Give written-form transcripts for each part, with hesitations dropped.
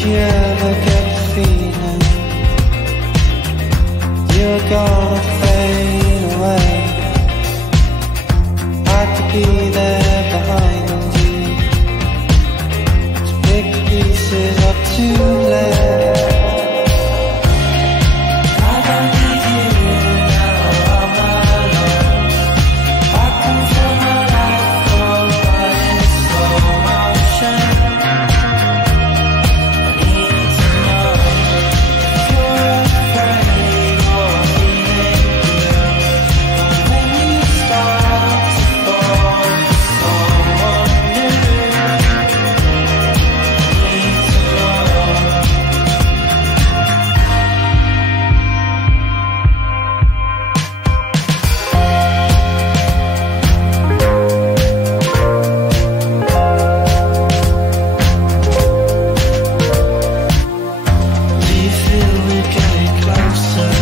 you ever get the feeling you're gonna fade away? I could be there behind you to pick the pieces up too late. I don't need you now, I'm alone. I come from my life, oh, but in slow motion. I need to know if you're afraid or feeling blue. When you start to fall for someone new, I need to know. Do you feel we're getting closer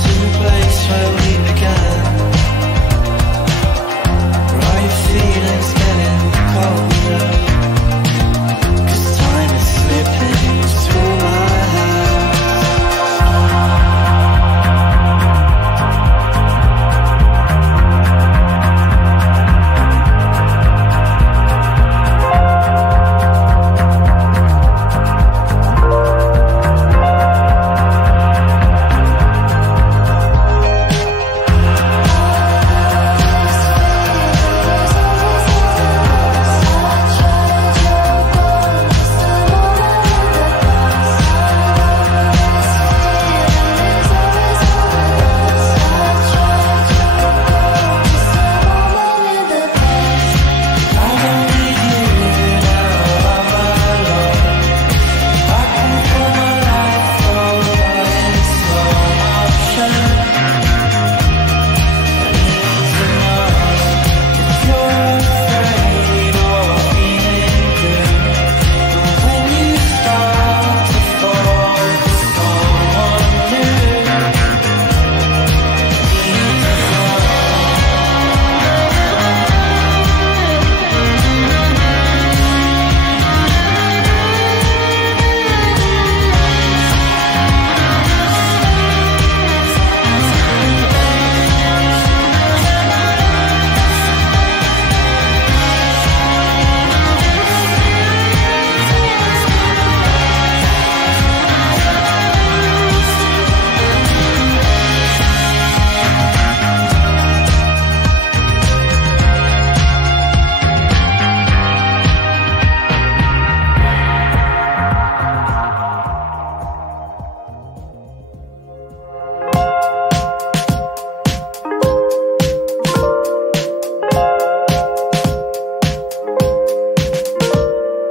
to the place where we began? Or are your feelings getting colder? 'Cause time is slipping through my hands. I don't need you now, I'm alone. I come from my life, oh, but in slow motion. I need to know if you're afraid or feeling blue. But when you start to fall for someone new, I need to know.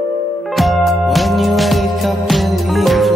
When you wake up in the evening,